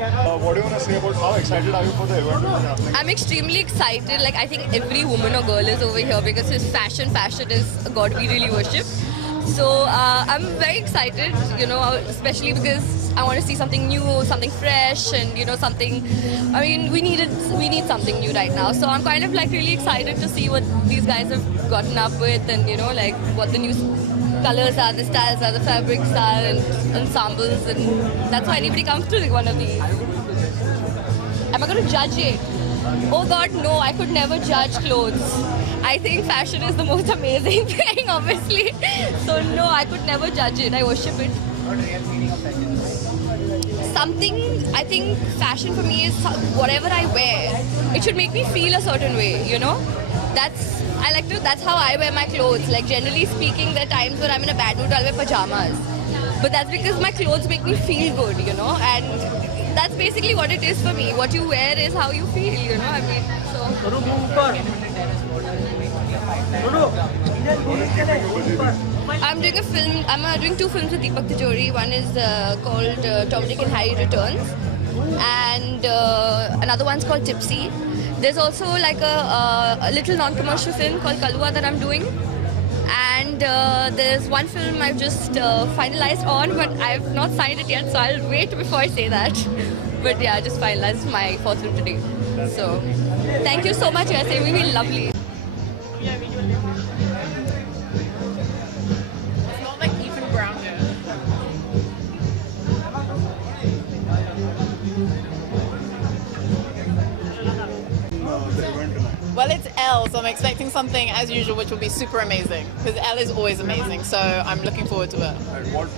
What do you want to say about how excited are you for the event that is happening? I'm extremely excited. Like, I think every woman or girl is over here because his fashion is a god we really worship. So I'm very excited, you know, especially because I want to see something new, something fresh, and you know, something. I mean, we need something new right now. So I'm kind of like really excited to see what these guys have gotten up with, and you know, like what the new colors are, the styles are, the fabrics are, and ensembles, and that's why anybody comes to one of these. Am I going to judge it? Oh God, no, I could never judge clothes. I think fashion is the most amazing thing, obviously. So no, I could never judge it. I worship it. Something, I think fashion for me is whatever I wear. It should make me feel a certain way, you know? That's how I wear my clothes. Like generally speaking, there are times when I'm in a bad mood, I'll wear pajamas. But that's because my clothes make me feel good, you know? And that's basically what it is for me. What you wear is how you feel, you know? I mean, so. I'm doing a film. I'm doing 2 films with Deepak Tijori. One is called Tom, Dick and Harry Returns, and another one's called Tipsy. There's also like a little non-commercial film called Kalua that I'm doing. And there's one film I've just finalized on, but I've not signed it yet, so I'll wait before I say that. But yeah, I just finalized my 4th film today. So thank you so much, USA. We will lovely. It's not like Ethan Brown here. The event tonight. Well, it's Elle, so I'm expecting something as usual, which will be super amazing. Because Elle is always amazing, so I'm looking forward to it. And what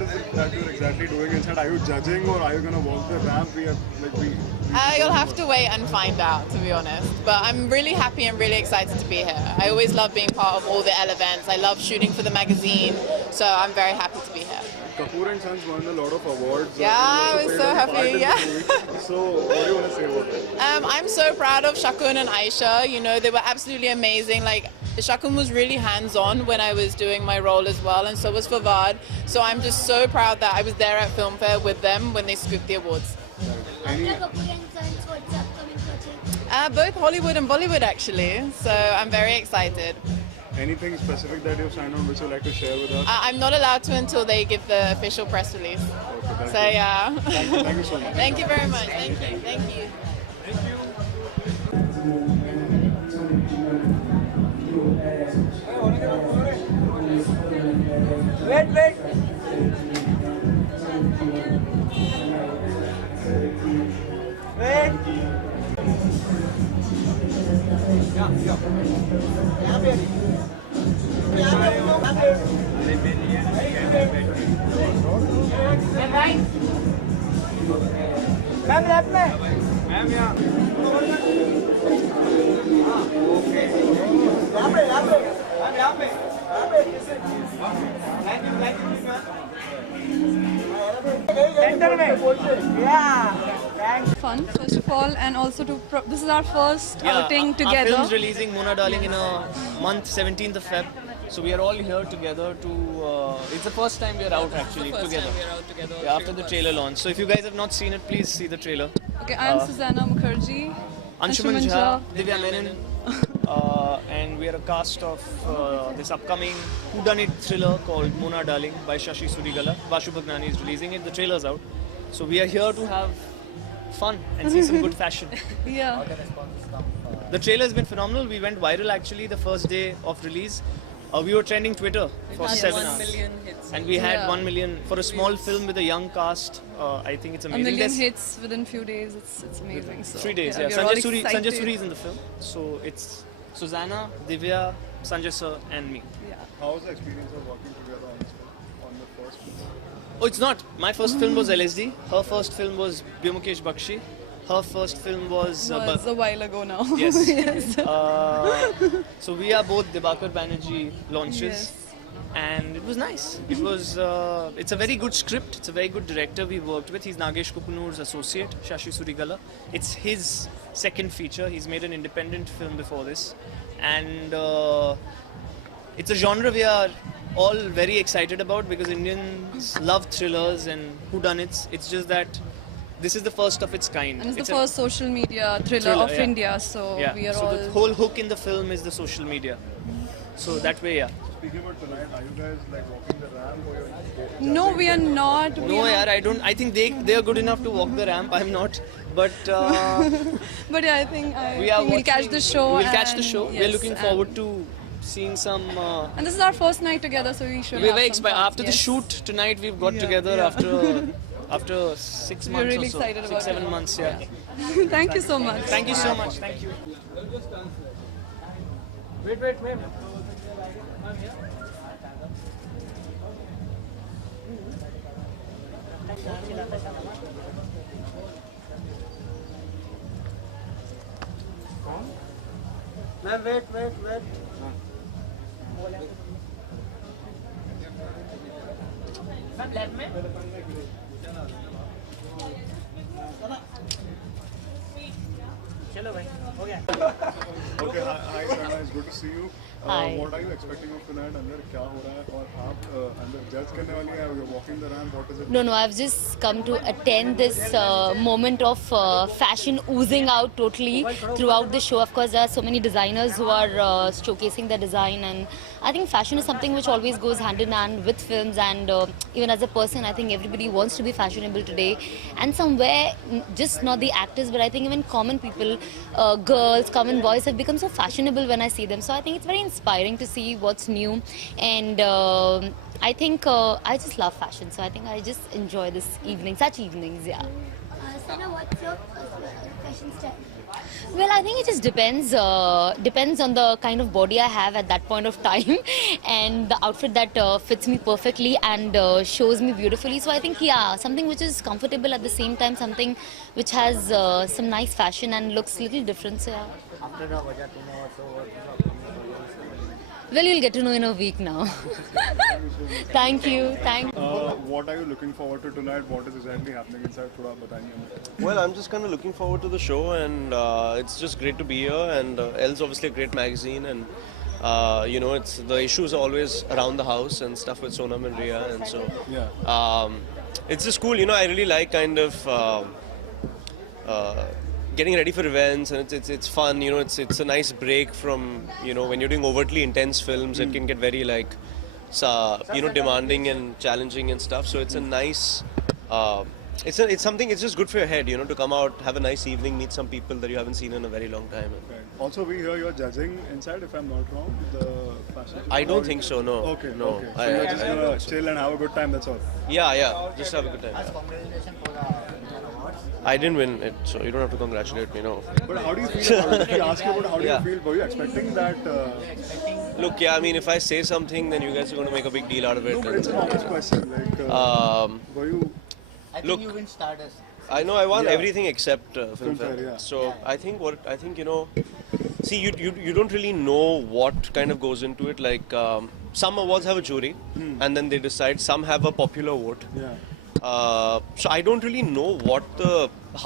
is it that you're exactly doing inside? Are you judging or are you gonna walk the ramp? You'll have to wait and find out, to be honest. But I'm really happy and really excited to be here. I always love being part of all the Elle events. I love shooting for the magazine, so I'm very happy to be here. Kapoor and Sons won a lot of awards. Yeah, I was so happy. Yeah. So, what do you want to say about it? I'm so proud of Shakun and Aisha. You know, they were absolutely amazing. Like, Shakun was really hands-on when I was doing my role as well, and so was Fawad. So I'm just so proud that I was there at Filmfare with them when they scooped the awards. Both Hollywood and Bollywood, actually. So I'm very excited. Anything specific that you've signed on which you'd like to share with us? I'm not allowed to until they give the official press release. Okay, so yeah. Thank you so much. Thank you very much. Thank you. Thank you. Wait. Ma'am, left में. Ma'am, यहाँ. Okay. यहाँ पे. Ma'am, यहाँ पे. Thank you, ma'am. Center में. Yeah. Fun, first of all, and also this is our first outing together. Our film's releasing Mona Darling in a month, 17th of Feb. So we are all here together to. It's the first time we are out actually together. Yeah, after the trailer launch. So if you guys have not seen it, please see the trailer. Okay, I'm Susanna Mukherjee. Anshuman Jha, Divya Menon, and we are a cast of this upcoming whodunit thriller called Mona Darling by Shashi Surigala. Vashu Bhagnani is releasing it. The trailer's out. So we are here to have fun and see some good fashion. Yeah. The trailer has been phenomenal. We went viral actually the first day of release. We were trending Twitter for 7 hours. 1 million hits. And we had 1 million for a small film with a young cast. I think it's amazing. 1 million hits within few days. It's amazing. So, 3 days, yeah. Sanjay Suri is in the film. So it's Susanna, Divya, Sanjay sir and me. Yeah. How was the experience of working together on this film, on the first film? Oh, it's not. My first film was LSD. Her first film was Byomukesh Bakshi. Her first film was a while ago now. Yes. Yes. So we are both Dibakar Banerjee launches. Yes. And it was nice. It was. It's a very good script. It's a very good director we worked with. He's Nagesh Kukunur's associate, Shashi Surigala. It's his second feature. He's made an independent film before this, and it's a genre we are all very excited about because Indians love thrillers and whodunits. It's just that this is the first of its kind. And it's the first social media thriller of yeah. India, so Yeah. we are so all... the whole hook in the film is the social media. So that way, yeah. Speaking about tonight, are you guys like walking the ramp or you're No, we are not. No, yaar, I don't. I think they are good enough to walk the ramp. I'm not. But But yeah, I think we'll catch the show. We'll catch the and show. yes, We're looking and- forward to seeing some. And this is our first night together, so we should. We're have very some excited. fun. After the Yes. shoot tonight, we've got Yeah, together yeah. after 6 We're months really or so. excited 6, about 7 it. months. Yeah. Thank you so much. Thank you so much. Thank you. Wait, ma'am. Ma'am, wait. Ma'am, left में चलो भाई हो गया Okay, hi Sana, it's good to see you. Hi. What are you expecting of tonight? अंदर क्या हो रहा है और आप अंदर judge करने वाली हैं? You're walking the ramp. What is it? No, I've just come to attend this moment of fashion oozing out totally throughout the show. Of course, there are so many designers who are showcasing their design, and I think fashion is something which always goes hand in hand with films. And even as a person, I think everybody wants to be fashionable today. And somewhere, just not the actors, but I think even common people, girls, common boys have become so fashionable when I see them. So I think it's very inspiring to see what's new. And I think I just love fashion, so I think I just enjoy this evening, such evenings, yeah. Sana, what's your fashion style? Well, I think it just depends on the kind of body I have at that point of time and the outfit that fits me perfectly and shows me beautifully. So I think, yeah, something which is comfortable at the same time, something which has some nice fashion and looks a little different, so yeah. After the budget, Well, you'll get to know in a week now. Thank you. What are you looking forward to tonight? What is exactly happening inside? थोड़ा बताइए हमें. Well, I'm just kind of looking forward to the show, and it's just great to be here. And Elle's obviously a great magazine, and it's the issues are always around the house and stuff with Sonam and Riya, and so it's just cool. I really like kind of getting ready for events, and it's fun. It's a nice break from when you're doing overtly intense films. It can get very like demanding and challenging and stuff. So it's a nice. It's something. It's just good for your head, to come out, have a nice evening, meet some people that you haven't seen in a very long time. Right. Also, we hear you're judging inside, if I'm not wrong, the fashion. I don't think so. No. Okay. No. Okay. So you're just gonna chill and have a good time. That's all. Yeah. Just have a good time. congratulations for the awards. I didn't win it, so you don't have to congratulate me. No. But how do you feel about it? If you ask you about how do Yeah. you feel, were you expecting that? Look, yeah. I mean, if I say something, then you guys are going to make a big deal out of it. No, but it's an honest question. Like, were you? I think Look, you win Stardust. I know I won Yeah. everything except Filmfare. Filmfare, yeah. So I think see, you don't really know what kind of goes into it. Like some awards have a jury, and then they decide. Some have a popular vote. Yeah. So I don't really know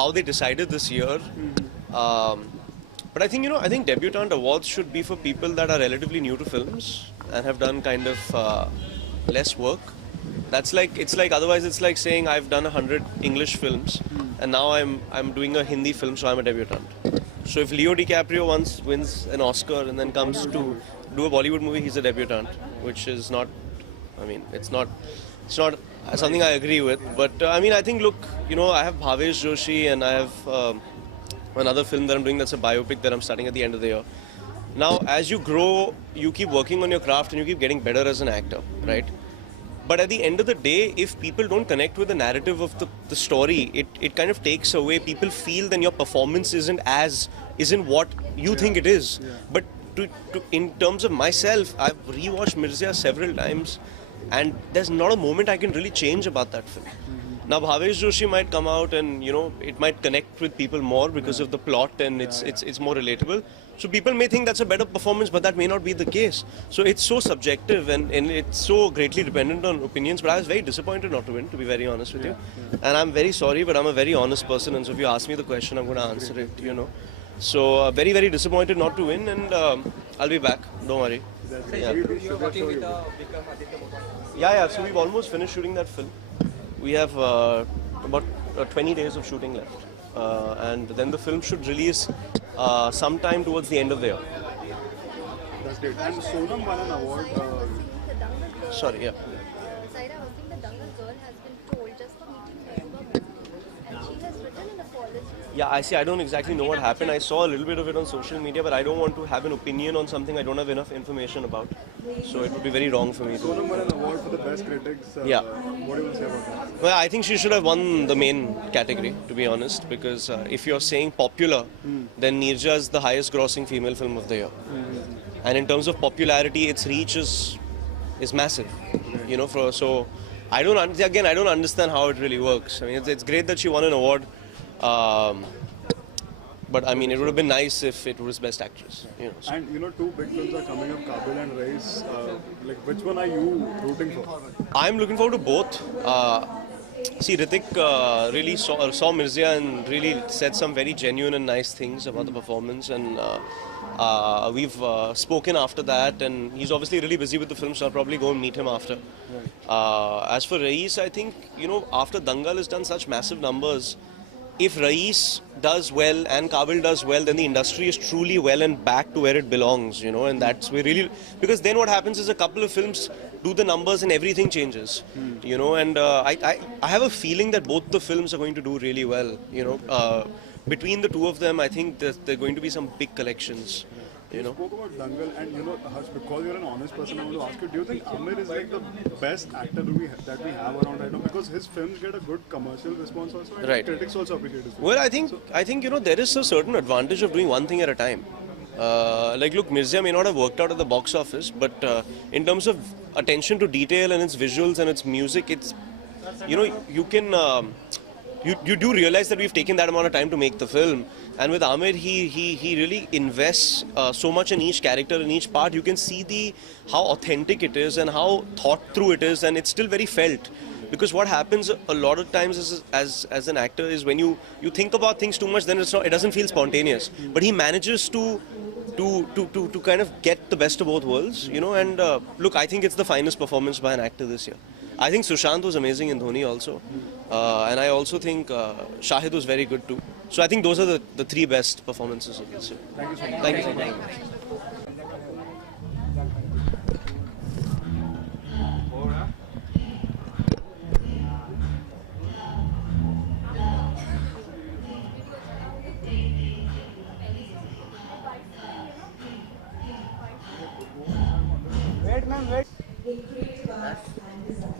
how they decided this year. But I think debutante awards should be for people that are relatively new to films and have done kind of less work. It's like otherwise it's like saying I've done 100 English films and now I'm doing a Hindi film, so I'm a debutant. So if Leo DiCaprio once wins an Oscar and then comes to do a Bollywood movie, he's a debutant, which is not. I mean, it's not something I agree with. But I mean, I think look, I have Bhavesh Joshi and I have another film that I'm doing that's a biopic that I'm starting at the end of the year. Now, as you grow, you keep working on your craft and you keep getting better as an actor, right? But at the end of the day, if people don't connect with the narrative of the story, it kind of takes away. People feel then your performance isn't what you think it is. Yeah. But in terms of myself, I've rewatched Mirzya several times, and there's not a moment I can really change about that film. Now Bhavesh Joshi might come out and it might connect with people more because of the plot and it's more relatable. So people may think that's a better performance, but that may not be the case. So it's so subjective and it's so greatly dependent on opinions. But I was very disappointed not to win, to be very honest with you. And I'm very sorry, but I'm a very honest person, and so if you ask me the question, I'm going to answer it. So very, very disappointed not to win, and I'll be back. Don't worry. Yeah. So we've almost finished shooting that film. We have about 20 days of shooting left. And then the film should release sometime towards the end of the year. That's great. And Sonam won an award. Sorry, yeah. Saira, I think the Dangal girl has been told just for meeting Mehbooba Mufti, and she has written an apology. Yeah, I see. I don't exactly know what happened. I saw a little bit of it on social media, but I don't want to have an opinion on something I don't have enough information about. So it would be very wrong for me to. Sonam won an award for the best critics. Yeah. What do you want to say about that? Well, I think she should have won the main category, to be honest, because if you're saying popular, then Neerja is the highest grossing female film of the year. And in terms of popularity, its reach is massive. You know, so I don't understand how it really works. I mean, it's great that she won an award, but I mean, it would have been nice if it was Best Actress. You know, so. And you know, two big films are coming up, Kabil and Race. Like, which one are you rooting for? I'm looking forward to both. See, Ritik really saw Mirzya and really said some very genuine and nice things about the performance, and we've spoken after that, and he's obviously really busy with the film, so I'll probably go and meet him after. As for Raees, I think, you know, after Dangal has done such massive numbers, if Raees does well and Kabil does well, then the industry is truly well and back to where it belongs, you know, and that's where really, because then what happens is a couple of films do the numbers and everything changes, you know, and I have a feeling that both the films are going to do really well, you know. Between the two of them, I think there are going to be some big collections. You know. spoke about Dangal, and you know, Harsh, because you're an honest person, I want to ask you: do you think Amir is like the best actor that we have around right now? Because his films get a good commercial response also, and Right. critics also appreciate his films. Well, I think you know, there is a certain advantage of doing one thing at a time. Like, look, Mirzya may not have worked out at the box office, but in terms of attention to detail and its visuals and its music, it's, you know, you can. You do realize that we've taken that amount of time to make the film, and with Amir, he really invests so much in each character, in each part. You can see how authentic it is and how thought through it is, and it's still very felt. Because what happens a lot of times as an actor is when you think about things too much, then it doesn't feel spontaneous. But he manages to kind of get the best of both worlds, you know. And look, I think it's the finest performance by an actor this year. I think Sushant was amazing in Dhoni also, and I also think Shahid was very good too. So I think those are the three best performances of this year. Thank you so much. Thank you so much. Wait, ma'am, wait.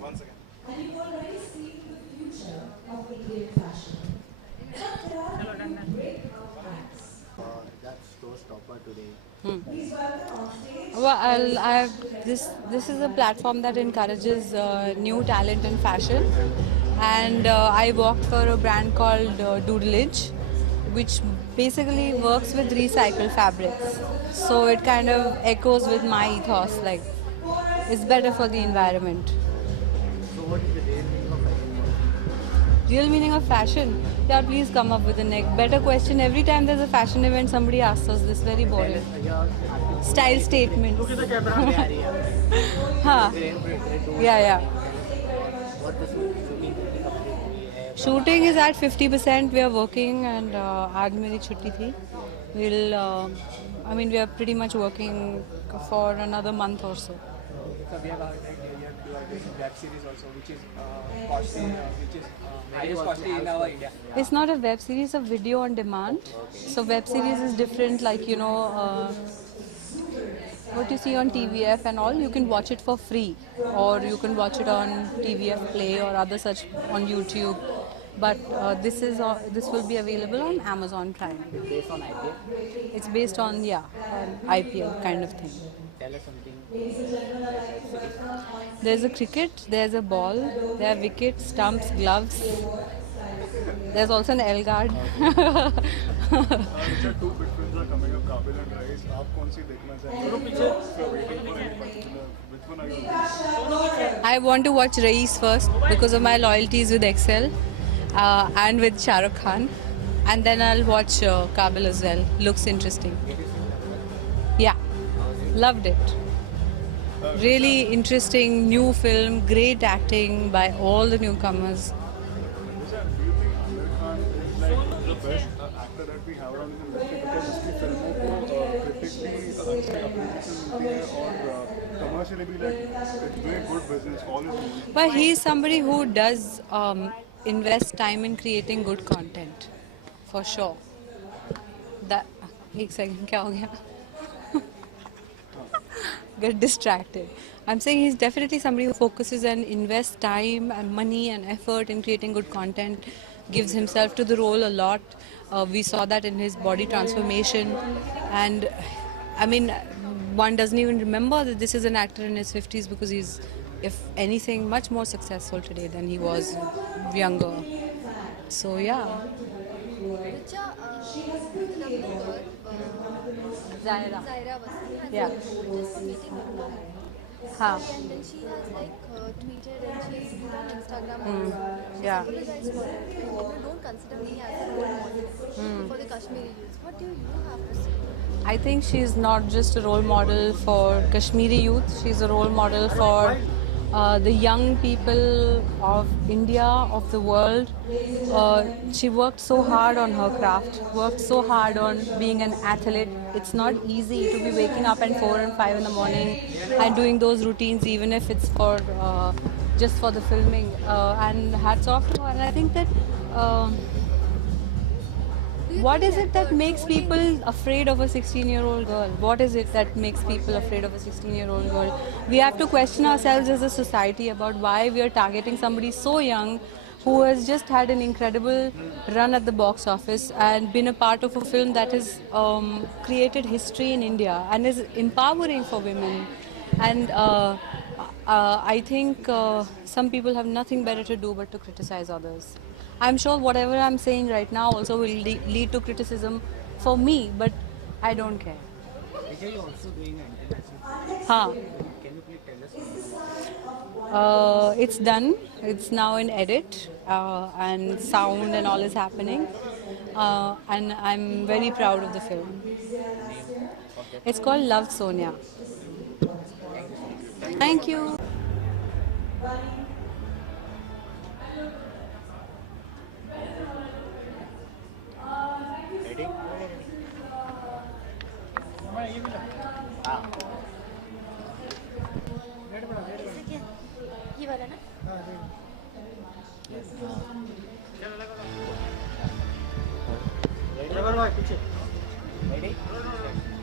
One second. And you've already seen the future of Indian fashion. But there are breakout acts. That's showstopper today. Please welcome on stage. Well, this is a platform that encourages new talent in fashion, and I worked for a brand called Doodleage, which basically works with recycled fabrics. So it kind of echoes with my ethos, like it's better for the environment. So what is the real meaning of fashion? Real meaning of fashion? Yeah, please come up with a better question. Every time there's a fashion event, somebody asks us this. Very boring. Style statement. Huh. Yeah. What the shooting? Shooting is at 50%. We are working, and aaj meri chutti thi. We are pretty much working for another month or so. So we have a web series also, which is costly, which is highest costly in our India. It's not a web series, a video on demand. So web series is different, like, you know, what you see on TVF and all, you can watch it for free, or you can watch it on TVF Play or other such on YouTube. But this will be available on Amazon Prime. Based on IPL? It's based on, on IPL kind of thing. Tell us something. There's a cricket, there's a ball, there are wickets, stumps, gloves. There's also an elle guard. Richard, two big films are coming up, Kabil and Race. आप कौन सी देखना चाहेंगे? If you're waiting for any particular, which one are you looking? I want to watch Raees first because of my loyalties with Excel and with Shah Rukh Khan. And then I'll watch Kabil as well. Looks interesting. Yeah, loved it. Really interesting new film, great acting by all the newcomers. Richard, do you think अच्छे appreciation मिलती है और commercially भी like it's doing good business all his movies. But he is somebody who does invest time in creating good content, for sure. That एक second क्या हो गया? Get distracted. I'm saying he's definitely somebody who focuses and invests time and money and effort in creating good content, gives himself to the role a lot. We saw that in his body transformation, and I mean, one doesn't even remember that this is an actor in his 50s because he's, if anything, much more successful today than he was younger. So yeah. Richa, the younger girl, Zaira. Zaira Wasim, has Yeah. just a meeting with her. Huh. And then she has like tweeted and she's put on Instagram also. She's Yeah. apologized for it. And people don't consider me as a role model for the Kashmiri youth. What do you have to say? I think she's not just a role model for Kashmiri youth, she's a role model for the young people of India, of the world. She worked so hard on her craft, worked so hard on being an athlete. It's not easy to be waking up at 4 and 5 in the morning and doing those routines, even if it's for just for the filming. And hats off to her. And I think that what is it that makes people afraid of a 16-year-old girl? What is it that makes people afraid of a 16-year-old girl? We have to question ourselves as a society about why we are targeting somebody so young who has just had an incredible run at the box office and been a part of a film that has created history in India and is empowering for women. And I think some people have nothing better to do but to criticize others. I'm sure whatever I'm saying right now also will lead to criticism for me, but I don't care. Vijay, you're also doing an international. Huh. Can you please tell us more? It's done. It's now in edit and sound and all is happening. And I'm very proud of the film. It's called Love Sonia. Thank you. Ready? ये वाला ना? Ready?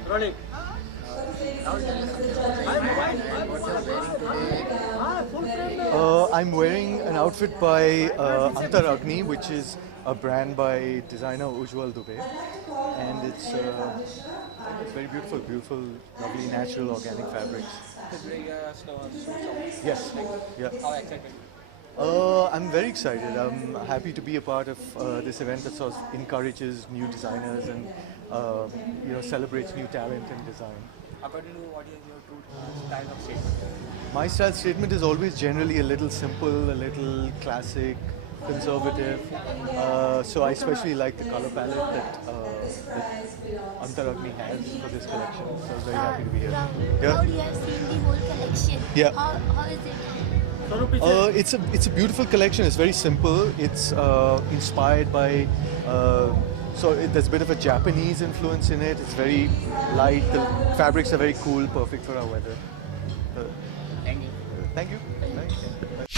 Rolling. I'm wearing an outfit by Antar Agni, which is a brand by designer Ujjwal Dubey, and it's very beautiful, beautiful, lovely, natural, organic fabrics. Yes, yeah. How excited? I'm very excited. I'm happy to be a part of this event that sort of encourages new designers and celebrates new talent in design. According to what is your true style of statement? My style statement is always generally a little simple, a little classic, conservative. So I especially like the color palette that Antar Agni has for this collection. So I was very happy to be here. How do you have seen the whole collection? Yeah. How is it? It's a beautiful collection. It's very simple. It's inspired by there's a bit of a Japanese influence in it. It's very light. The fabrics are very cool, perfect for our weather. Thank you. Thank you. Nice.